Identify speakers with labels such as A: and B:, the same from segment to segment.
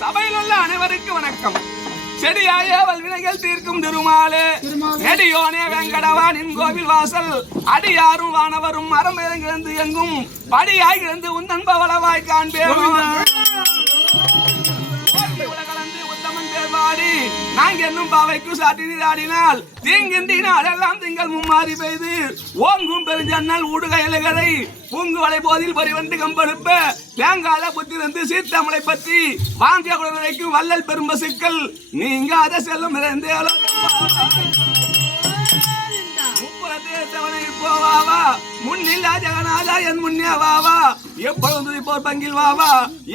A: சபையில் உள்ள அனைவருக்கும் வணக்கம். செடியாய வல்வினைகள் தீர்க்கும் திருமாலே. நெடியோனே வெங்கடவா கோவில் வாசல். அடியாரும் வானவரும் மரம் இறங்கிருந்து எங்கும். படியாய் இழந்து உந்தன் பவளவாய் காண்பேன். பாடி என்னும் பாவைக்கு சாட்டி தீங்கின்றினால் எல்லாம் திங்கள் மும்மாறி பெய்து. ஓங்கும் பெருஞ்சன்னல் ஊடுக இலைகளை பூங்கு போதில் பரிவண்டு கம்பெடுப்ப தேங்கால புத்திருந்து சீத்தமலை பற்றி வாங்கிய குழந்தைக்கும் வள்ளல் பெரும்பசுக்கள் சிக்கல் நீங்க அதை செல்லும் இறந்தேலோ முப்புறத்தேத்தவனை போவாவா? முன்னில்லா ஜெகநாதா என் முன்னே வாவா. எப்பொழுது இப்போ பங்கில் வாவா.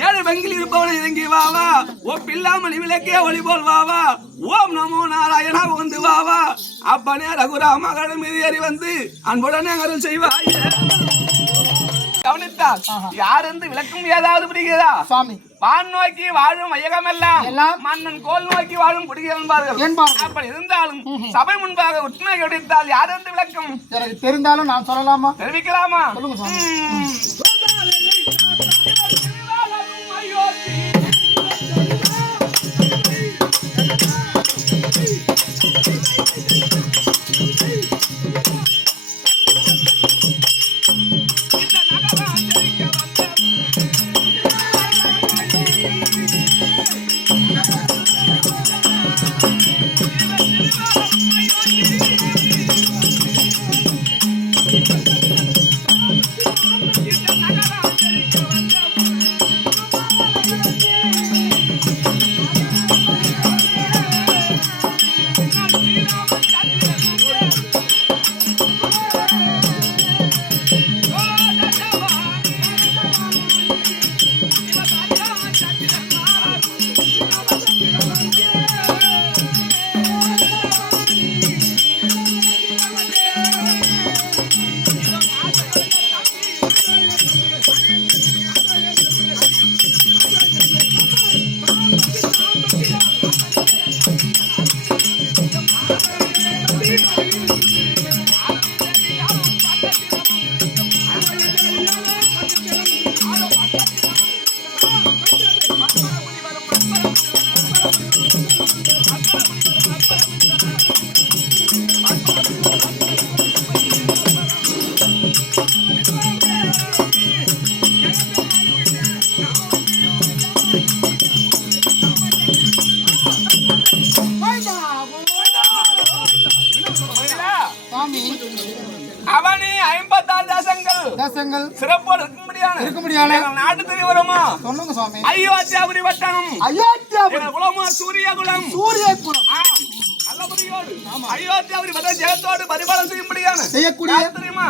A: ஏழு பங்கில் இருப்பவனை இறங்கி வாவா. ஒப்பில்லாமல் விளக்கே ஒளி போல் வாவா. ஓம் நமோ நாராயணா வந்து வாவா. அப்பனே ரகுராம கடல் மீது ஏறி வந்து அன்புடனே அருள் செய்வாயே. கவனித்தால் யார் என்று விளக்கம் ஏதாவது புரிகிறதா?
B: சுவாமி.
A: வான் நோக்கி வாழும் வையகமெல்லாம்
B: எல்லாம்
A: மன்னன் கோல் நோக்கி வாழும் குடிகள் என்பார்கள். அப்படி இருந்தாலும் சபை முன்பாக உண்மை கிடைத்தால் யார் என்று விளக்கம்
B: தெரிந்தாலும் நான் சொல்லலாமா?
A: தெரிவிக்கலாமா?
B: சொல்லுங்க
A: அவனி ஐம்பத்தாறு தேசங்கள்.
B: தேசங்கள்.
A: சிறப்போடு இருக்க முடியாது.
B: இருக்க முடியாது.
A: எங்கள் நாட்டு தெரிய வருமா
B: சொல்லுங்க சுவாமி
A: அயோத்தியாபுரி வட்டணம்.
B: அயோத்தியாபுரம்
A: எங்கள் குலமார் சூரியகுலம்.
B: சூரியபுரம்
A: ஆம், நல்லபடியோடு அயோத்தியாபுரி வட்டம் ஜெகத்தோடு பரிபாலனம் செய்யும்படியான
B: செய்யக்கூடிய
A: தெரியுமா?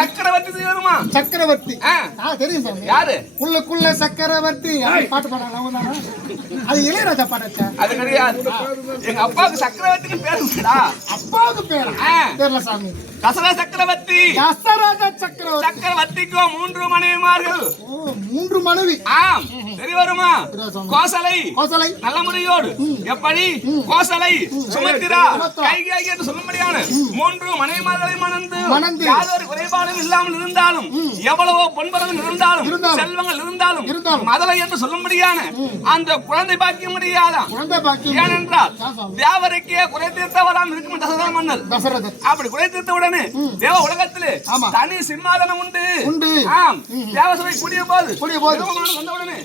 A: சக்கரவர்த்தி தெரிய வருமா
B: சக்கரவர்த்தி தெரியும்
A: யாரு?
B: உள்ளுக்குள்ள சக்கரவர்த்தி. பாட்டு தானே? அது இளையராஜா பாட்டாச்சா
A: அது கிடையாது. எங்க அப்பாவுக்கு சக்கரவர்த்திக்கு பேர் உண்டுடா.
B: அப்பாவுக்கு பேரா. தெரியல சாமி.
A: தசரத சக்கரவர்த்தி.
B: தசராஜா சக்கரவர்த்தி.
A: சக்கரவர்த்திக்கோ மூன்று மனைவிமார்கள்.
B: மூன்று மனைவி.
A: ஆம். தெரிய வருமா. கோசலை.
B: கோசலை.
A: நல்ல முறையோடு. எப்படி? கோசலை. சுமத்திரா?
B: சுமத்திரா.
A: கைகை என்று சொல்லும்படியான மூன்று மனைவிமார்களை மணந்து
B: மணந்து.
A: யாதொரு குறைபாடும் இல்லாமல் இருந்தாலும் எவ்வளவோ பொன்பரம் இருந்தாலும். செல்வங்கள் இருந்தாலும். மதலை என்று சொல்லும்படியான அந்த குழந்தை
B: குழந்தை பாக்கியம்
A: ஏனென்றால்
B: ஆ, சுவாமி.
A: தேவருக்கே குறை தீர்த்தவராம் இருக்கும் தசரத மன்னர் அப்படி குறை தீர்த்த உடனே தேவ உலகத்திலே. தனி சிம்மாதனம் உண்டு
B: உண்டு.
A: ஆம் தேவசபை கூடிய போது
B: கூடிய போது.
A: வந்த உடனே.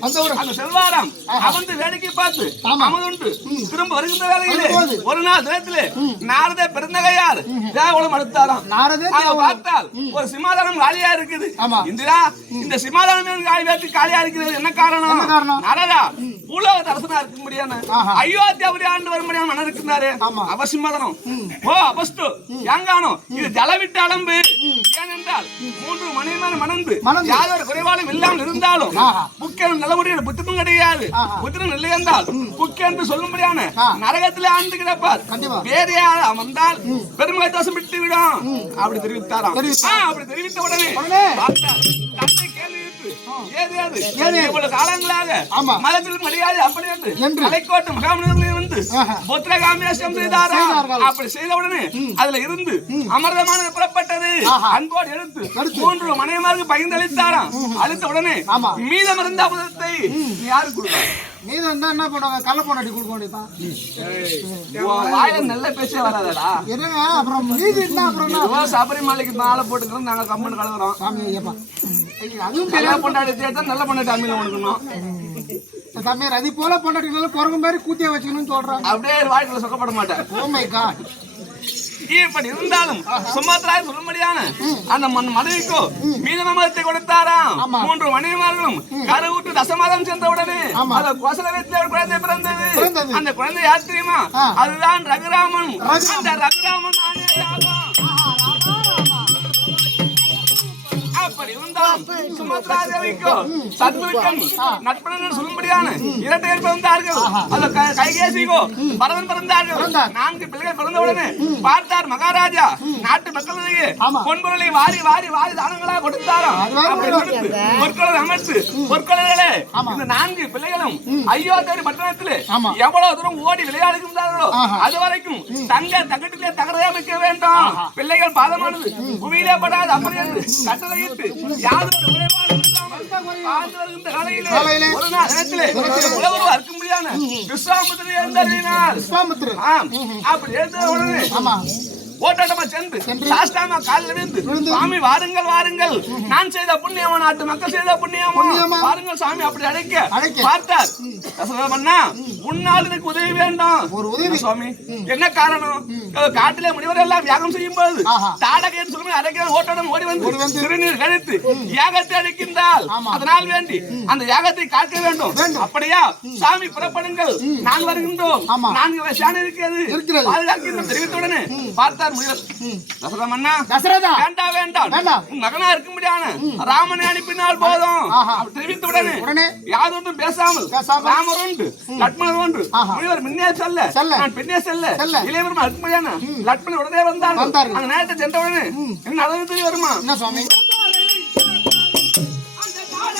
A: அந்த செல்வாராம். அமர்ந்து வேடிக்கை பார்த்து. அமர்ந்து திரும்ப வருகின்ற வேலையிலே. ஒரு நாள் தினத்திலே நாரத பெருந்தகையார் தேவகுலம் அடுத்தாராம்
B: நாரதே.
A: பார்த்தால் ஒரு சிம்மாதனம் காலியா இருக்குது. இந்திரா இந்த சிம்மாதனம் காலி வேட்டு காலியா இருக்கிறது என்ன காரணம்
B: என்ன காரணம்?
A: நாரதா பூலோக அரசனா இருக்க முடியாது. அயோத்தியாபுரி ஆண்டு வர முடியாம மன்னர் இருக்கிறாரு
B: ஆமா.
A: அவ சிம்மதனம் ஓ அபஸ்து யாங்கானோ இது ஜலவிட்ட அளம்பு ஏனென்றால் மூன்று மணிமான மணந்து. யாதொரு குறைபாடும் இல்லாமல் இருந்தாலும். புக்கன் நல்லபடியான புத்தகம் கிடையாது.
B: ஆஹா.
A: புத்திரன் இல்லை என்றால் புக்கு என்று சொல்லும்படியான. நரகத்திலே ஆண்டு கிடப்பார். வேறு யார் வந்தால் பெருமை தோஷம் விட்டு விடும் அப்படி தெரிவித்தாராம். அப்படி தெரிவித்த உடனே
B: உடனே
A: பார்த்தார். தந்தை கேள்வி இட்டு, ஏது ஏது?
B: ஏது?
A: இவ்வளவு காலங்களாக
B: ஆமா.
A: மதத்தில் மரியாதை அப்படி என்று
B: என்று.
A: மலைக்கோட்டை மகாமனிதர்களை. புத்திரகாமியாசம் செய்தாரா. அப்படி அதுல இருந்து அமிர்தமானது புறப்பட்டது. அன்போடு எடுத்து. மூன்று மனைவிமாருக்கு பகிர்ந்தளித்தாராம் அளித்த உடனே. மீதம் இருந்த அமிர்தத்தை யாரு
B: மீதம் இருந்தா என்ன பண்ணுவாங்க கள்ள பொண்டாட்டி கொடுக்க வேண்டியதான்
A: நல்ல பேச்சே வராதடா
B: என்னங்க அப்புறம் மீதி அப்புறம் என்ன
A: ஏதோ சபரிமலைக்கு மாலை போட்டுக்கிறோம் நாங்க
B: சாமி ஐயப்பா ஐயா, அதுவும்
A: நல்ல பொண்டாட்டி நல்ல பொண்டாட்டி அம்மியில கொடுக்கணும்
B: தம்பி அது போல பொண்டாட்டினால பிறகு மாதிரி கூத்திய வச்சுக்கணும்னு சொல்றாங்க
A: அப்படியே வாழ்க்கையில சொக்கப்பட மாட்டேன்.
B: ஓ மை காட்
A: இப்படி இருந்தாலும் சுமத்ராய் சொல்லும்படியான அந்த மண் மனைவிக்கோ மீதமத்தை கொடுத்தாராம். மூன்று மனைவிமார்களும் கருவுற்று தசமாதம் சென்ற உடனே
B: ஆமா.
A: அந்த கோசல வீட்டில் ஒரு குழந்தை பிறந்தது. அந்த குழந்தை யார் தெரியுமா. அதுதான் ரகுராமன். அந்த ரகுராமன் ஆணையாகும் அப்படி இருந்தாலும் சுமத்ரா தேவிக்கோ சத்ருக்கன் நட்புடன் சொல்லும்படியான இரட்டையர் பிறந்தார்கள் அந்த க- கைகேசிக்கோ பரதன் பிறந்தார்கள்.
B: பிறந்தார்.
A: நான்கு பிள்ளைகள் பிறந்த உடனே பார்த்தார் மகாராஜா. நாட்டு மக்களிடையே. பொன்பொருளை வாரி வாரி வாரி தானங்களா கொடுத்தாராம்.
B: அது
A: பொற்களை அமைத்து பொற்கொலைகளே. இந்த நான்கு பிள்ளைகளும் ஐயோ தேடி பட்டணத்திலே. எவ்வளவு தூரம் ஓடி விளையாடுகின்றார்களோ. அது வரைக்கும் தங்க தகட்டிலே தகரையா வைக்க வேண்டும். பிள்ளைகள் பாதமானது புவியிலே படாது அப்படி என்று கட்டளையிட்டு யாதொரு குறைபாடும் வாழ்ந்து வருகின்ற காலையிலே ஒரு நேரத்திலே உலகம் அறுக்க முடியாத ஆம். அப்படி எழுந்த உடனே
B: ஆமா.
A: ஓட்டாட்டமா சென்று சாஸ்தாமா காலில் விழுந்து. சாமி வாருங்கள் வாருங்கள். நான் செய்த புண்ணியமா? நாட்டு மக்கள் செய்த புண்ணியமா. வாருங்கள் சாமி அப்படி அழைக்க. பார்த்தார். அண்ணா உன்னால் எனக்கு உதவி வேண்டாம்.
B: ஒரு உதவி.
A: சுவாமி என்ன காரணம்? காட்டிலே முனிவர் எல்லாம் யாகம் செய்யும் போது
B: ஆஹா.
A: தாடகைன்னு சொல்லி அரைக்கிற ஓட்டாடம் ஓடி வந்து. திருநீர் கழித்து யாகத்தை அழைக்கின்றால்
B: ஆமா.
A: அதனால் வேண்டி அந்த யாகத்தை காக்க வேண்டும். அப்படியா? சாமி புறப்படுங்கள். நான் வருகின்றோம். நான்கு சேனை இருக்கிறது. பாதுகாக்கின்ற தெரிவித்த உடனே பார்த்தார் முனிவர். தசரதம் அண்ணா.
B: தசரதா?
A: வேண்டாம் வேண்டாம். உன் மகனா இருக்கும்படியான ராமனை அனுப்பினால் போதும்.
B: ஆஹா.
A: அப்படி தெரிவித்த உடனே
B: உடனே
A: யாதொன்றும் பேசாமல். ராமர் ஒன்று லட்சுமணர் ஒன்று. முனிவர் முன்னே செல்ல. நான் பின்னே செல்ல. இளையவரும் இருக்கும்படியான லட்சுமணன் உடனே வந்தார்கள். அந்த நேரத்தை சென்ற உடனே என்ன தெரிய வருமா?
B: என்ன சுவாமி?
A: மனுஷரா,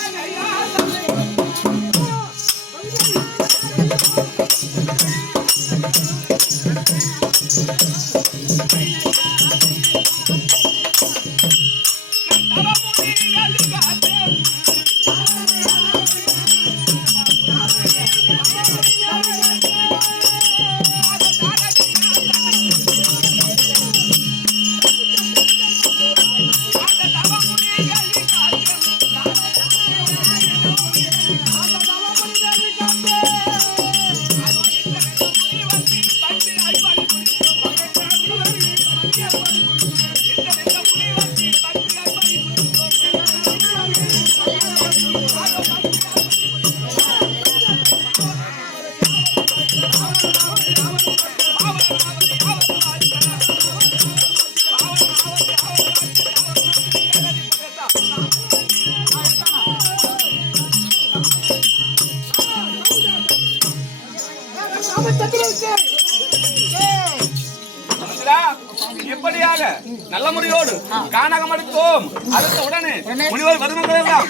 A: இப்படியாக நல்ல முறையோடு கானகம் எடுத்தோம் அடுத்த உடனே முனிவர் வருமங்கள் எல்லாம்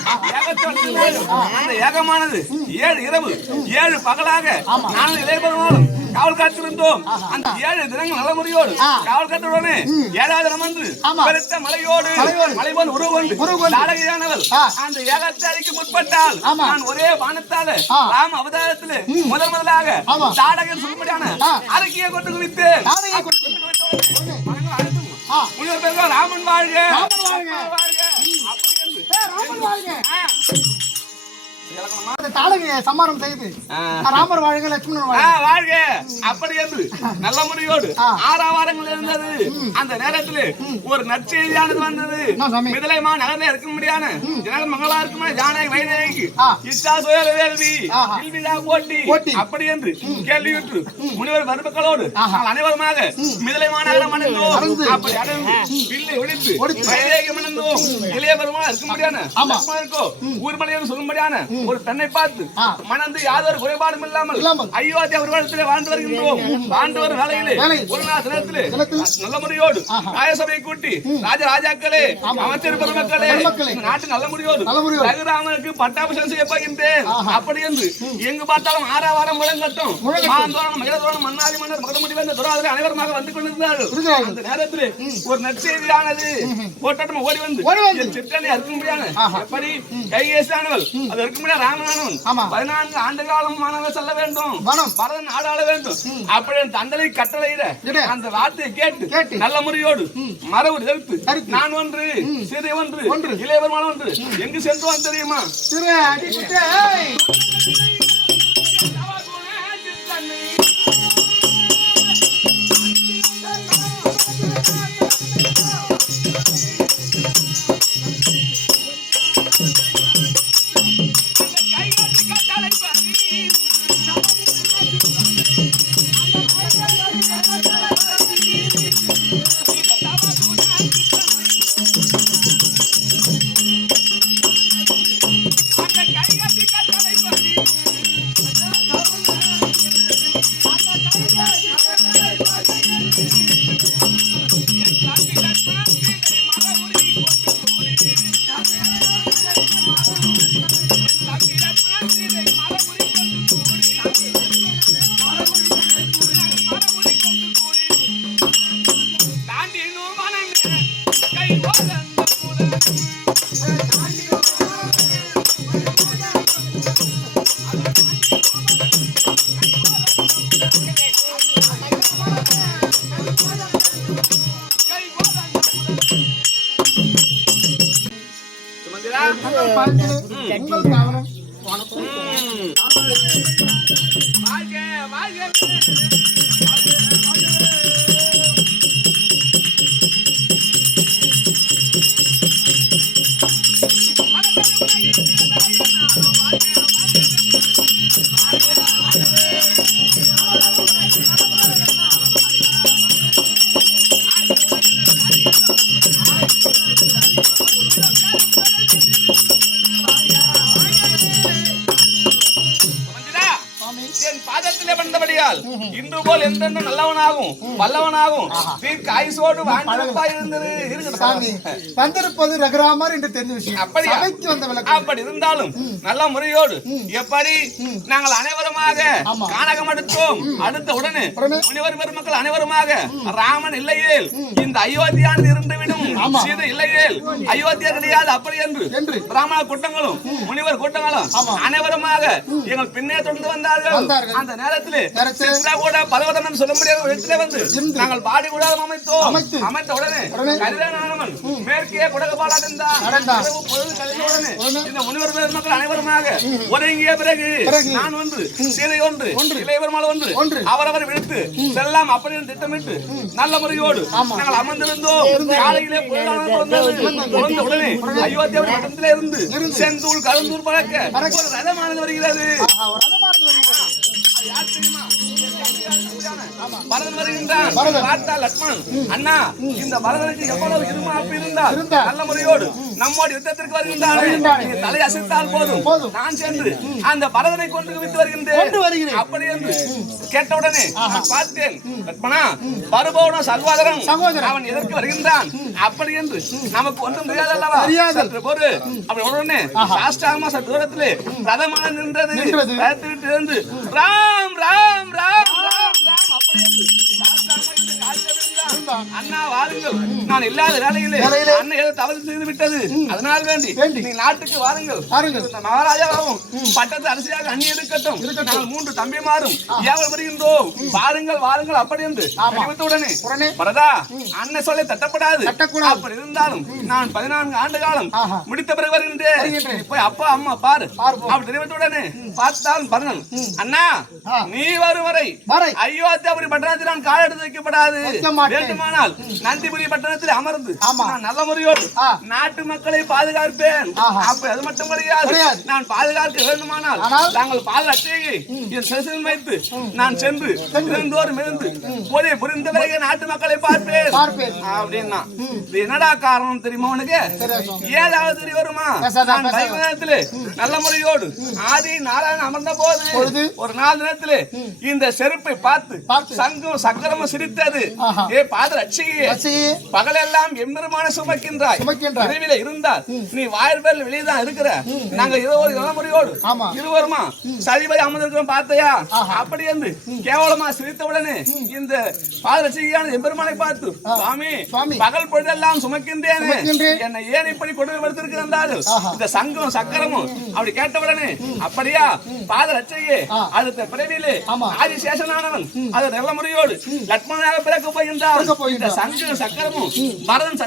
A: ஏகமானது ஏழு இரவு ஏழு பகலாக நானும் இளையபெருமாளும் காவல் காத்திருந்தோம் அந்த ஏழு தினங்கள் நல்ல முறையோடு காவல் காத்த உடனே ஏழாவது தினம் அன்று. பெருத்த மலையோடு மலை போல் உருவொண்டு
B: ஆ.
A: அந்த ஏகத்தை அழைக்க முற்பட்டால். நான் ஒரே பானத்தால
B: ஆ.
A: ராம அவதாரத்திலே முதல் முதலாக. தாடகன் சொல்லும்படியான. அரக்கியை கொண்டு குவித்து. முனிவர் பேருங்க ராமன் வாழ்க.
B: ராமன்
A: அப்படி என்று.
B: ஏ, ராமர் வாழ்க. தாளகையை சம்மாரம் செய்து. ராமர் வாழ்க லட்சுமணன் வாழ்க.
A: அப்படி என்று நல்ல முறையோடு
B: ஆ.
A: ஆறாம் வாரங்கள் இருந்தது. அந்த நேரத்தில் ஒரு நற்செய்தியானது வந்தது? மிதலைமா நகர்ல இருக்க ஜனங்கள் மங்களா இருக்குமா? ஜானகி வைதேகி. இச்சா சுயல வேள்வி. இல்விழா போட்டி. அப்படி என்று கேள்வியுற்று முனிவர் மருமக்களோடு அனைவருமாக மிதலைமா நகரம் அடைந்தோம்.
B: அடைந்து.
A: அப்படி அடைந்து பிள்ளை ஒழித்து. வைதேகி மணந்தோம். இளைய பெருமா இருக்க. லக்ஷ்மணருக்கோ ஊர்மலையோடு சொல்லும்படியான ஒரு பெண்ணை பார்த்து. மணந்து யாதொரு குறைபாடும் இல்லாமல்
B: இல்லாமல்.
A: அயோத்தி அவர்களிடத்திலே வாழ்ந்து வருகின்றோம் வாழ்ந்து வரும் வேளையில். ஒரு நாள் தினத்திலே. நல்ல முறையோடு. ராஜசபையை கூட்டி ராஜ ராஜாக்களே அமைச்சர் பெருமக்களே நாட்டு நல்ல முறையோடு. ரகுராமனுக்கு பட்டாபிஷேகம் செய்ய போகின்றேன். அப்படி என்று எங்கு பார்த்தாலும் ஆறாவாரம் முழங்கட்டும்
B: முழங்கட்டும்.
A: மாந்தோரணம் மகிழதோரணம் மன்னாதி மன்னர் மகதமுடி வந்த துராதிரி அனைவருமாக வந்து கொண்டிருந்தார்கள். அந்த நேரத்திலே ஒரு நற்செய்தியானது போட்டோட்டம் ஓடி வந்து சிற்றனை அறுக்க முடியாது
B: ஆஹா.
A: எப்படி கையேசானவள் அது இருக்க ராமனானவன்
B: ஆமா.
A: பதினான்கு ஆண்டு காலம் மாணவ செல்ல வேண்டும். பரதன் ஆடாள வேண்டும் அப்படி தண்டனை கட்டளையிட. அந்த வார்த்தையை கேட்டு. நல்ல முறையோடு மரபு தடுத்து. நான் ஒன்று ஒன்று
B: ஒன்று.
A: இளையவர்மான ஒன்று எங்கு சென்றோம் தெரியுமா 五百就了吗 என்றென்றும் நல்லவனாகும் வல்லவனாகும். தீர்க்க ஆயுசோடு வாழ்ந்திருப்பாய் இருந்தது
B: சாமி வந்திருப்பது ரகுராமர் என்று தெரிஞ்ச விஷயம்.
A: அப்படியா?
B: சபைக்கு வந்த விளக்கம்.
A: அப்படி இருந்தாலும் நல்ல முறையோடு எப்படி நாங்கள் அனைவருமாக. கானகம் எடுத்தோம். அடுத்த உடனே? முனிவர் பெருமக்கள் அனைவருமாக ராமன் இல்லையேல் இந்த அயோத்தியானது இருந்துவிடும். சீதை இல்லையேல் அயோத்தியா கிடையாது. அப்படி என்று
B: என்று.
A: பிராமண கூட்டங்களும் முனிவர் கூட்டங்களும். அனைவருமாக எங்கள் பின்னே தொடர்ந்து வந்தார்கள். அந்த நேரத்திலே
B: நேரத்திலே
A: சொல்ல முடியாத ஒரு இடத்திலே வந்து
B: இருந்து.
A: நாங்கள் பாடி கூடாது அமைத்தோம்
B: அமைத்து.
A: அமைத்த உடனே. கதிரவன் மேற்கே
B: நடந்தான்.
A: இரவு பொழுது கழிந்த உடனே. இந்த முனிவர் பெருமக்கள் அனைவருமாக ஒருங்கிய பிறகு
B: பிறகு.
A: நான் ஒன்று சீதை ஒன்று
B: ஒன்று.
A: இளையவர்மால் ஒன்று
B: ஒன்று.
A: அவரவர் விடுத்து செல்லாம் அப்படி என்று திட்டமிட்டு நல்ல முறையோடு. நாங்கள் அமர்ந்திருந்தோம் காலையிலே. பிறந்த உடனே அயோத்தியா பட்டணத்திலே இருந்து செந்தூள் கருந்தூர் பழக்க
B: பறக்க.
A: ஒரு ரதமானது வருகிறது
B: ஆஹா, ஒரு ரதமானது வருகிறது.
A: பரதன் வருகின்றான் லட்சுமணன் அண்ணா இந்த பரதனுக்கு எவ்வளவு இருமாப்பு. நல்ல முறையோடு நம்மோடு யுத்தத்திற்கு வருகின்றான். தலை அசைத்தால் போதும். நான் சென்று அந்த பரதனை கொண்டு குவித்து வருகின்றேன். அப்படி என்று கேட்ட உடனே நான் பார்த்தேன். லட்சுமணா வருபவன சகோதரன்.
B: சகோதரன்.
A: அவன் எதற்கு வருகின்றான்? அப்படி என்று நமக்கு ஒன்றும் தெரியாது. அல்லவா. சற்று பொறு. அப்படி உடனே சாஷ்டாங்கமா சற்று தூரத்திலே ரதமான நின்றது. விட்டு ராம் ராம் ராம் ராம். ராம் அப்படி அண்ணா வாருங்கள். நான் இல்லாத வேலையிலே. அண்ணன் தவறு செய்து விட்டது. அதனால் வேண்டி
B: வேண்டி.
A: நீ நாட்டுக்கு வாருங்கள். மகாராஜாவும் பட்டத்து அரசியாக அண்ணி இருக்கட்டும். நாங்கள் மூன்று தம்பிமாரும் ஏவல் வருகின்றோம் வாருங்கள் வாருங்கள் அப்படி என்று
B: ஆமா.
A: தெரிவித்த உடனே?
B: உடனே
A: பரதா அண்ணன் சொல்ல தட்டப்படாது. அப்படி இருந்தாலும் நான் பதினான்கு ஆண்டு காலம். முடித்த பிறகு வருகின்றேன். போய் அப்பா அம்மா பாரு. அப்படி தெரிவித்த உடனே பார்த்தான் பரதன் அண்ணா. நீ வரும் வரை
B: வரை.
A: அயோத்தியாபுரி பட்டணத்தில் நான் கால் எடுத்து வைக்கப்படாது. வேண்டுமானால் நந்திபுரி பட்டணத்தில் அமர்ந்து. நான் நல்ல முறையோடு. நாட்டு மக்களை பாதுகாப்பேன். அப்ப அது மட்டும் கிடையாது. நான் பாதுகாக்க வேண்டுமானால் பாதுகாட்சியை என் சிரசில் வைத்து நான் சென்று இருந்தோறும் இருந்து போதை புரிந்த பிறகு நாட்டு மக்களை பார்ப்பேன். அப்படின்னா இது என்னடா காரணம் தெரியுமா உனக்கு. ஏதாவது தெரிய வருமா நான் நேரத்திலே நல்ல முறையோடு ஆதி நாராயணன் அமர்ந்த போது? ஒரு நாள் நேரத்திலே இந்த செருப்பை பார்த்து. சங்கம் சக்கரமும் சிரித்தது. ஏ
B: ரட்சி,
A: பகலெல்லாம் எம்பெருமான சுமக்கின்றாய்
B: சுமக்கின்றாய்.
A: இரவில இருந்தால் நீ வாயில் பேர்ல வெளியே தான் இருக்கிற நாங்க இருவர் இளமுறையோடு
B: ஆமா.
A: இருவருமா சரிபதி அமர்ந்திருக்கிறோம் பார்த்தையா
B: ஆஹா.
A: அப்படி என்று கேவலமா சிரித்த உடனே இந்த பாதரட்சியான எம்பெருமானை பார்த்து சுவாமி. பகல் பொழுதெல்லாம் சுமக்கின்றேனே. என்னை ஏன் இப்படி கொடுமைப்படுத்திருக்கிறார்கள். இந்த சங்கம் சக்கரமும் அப்படி கேட்ட உடனே அப்படியா பாதரட்சையே. அடுத்த பிறவிலே
B: ஆமா.
A: ஆதிசேஷனானவன் அது நல்ல முறையோடு லட்சுமணனாக பிறக்க போகின்றான். இந்த சக்கரமும் பரதன்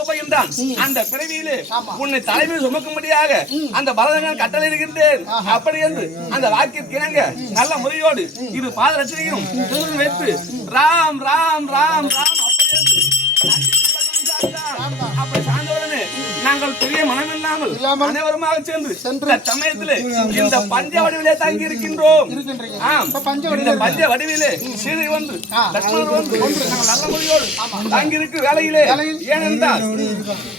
A: போகின்றான் அந்த பிறவியிலே. உன்னை தலைமையில் சுமக்கும்படியாக அந்த பரதங்கள் கட்டளை இருக்கின்றேன் அப்படி என்று அந்த வாக்கிற்கு இணங்க நல்ல முறையோடு இது பாதரட்சையும் திருமணம் வைத்து ராம் ராம் ராம் ராம் அப்படி என்று. அப்படி நாங்கள் பெரிய மனம் இல்லாமல் அனைவருமாக இந்த சமயத்திலே இந்த பஞ்ச வடிவிலே தங்கி இருக்கின்றோம் இந்த பஞ்ச வடிவிலே சீதை வந்து. லட்சுமணர் வந்து நல்ல முறையோடு தங்கி இருக்கு வேலையிலே ஏனென்றால்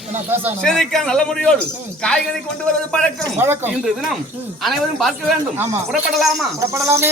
B: என்ன பேசணும்
A: சீதைக்கா நல்ல முறையோடு காய்கறி கொண்டு வருவது பழக்கம்.
B: பழக்கம்.
A: இன்று தினம் அனைவரும் பார்க்க வேண்டும். புறப்படலாமா?
B: புறப்படலாமே.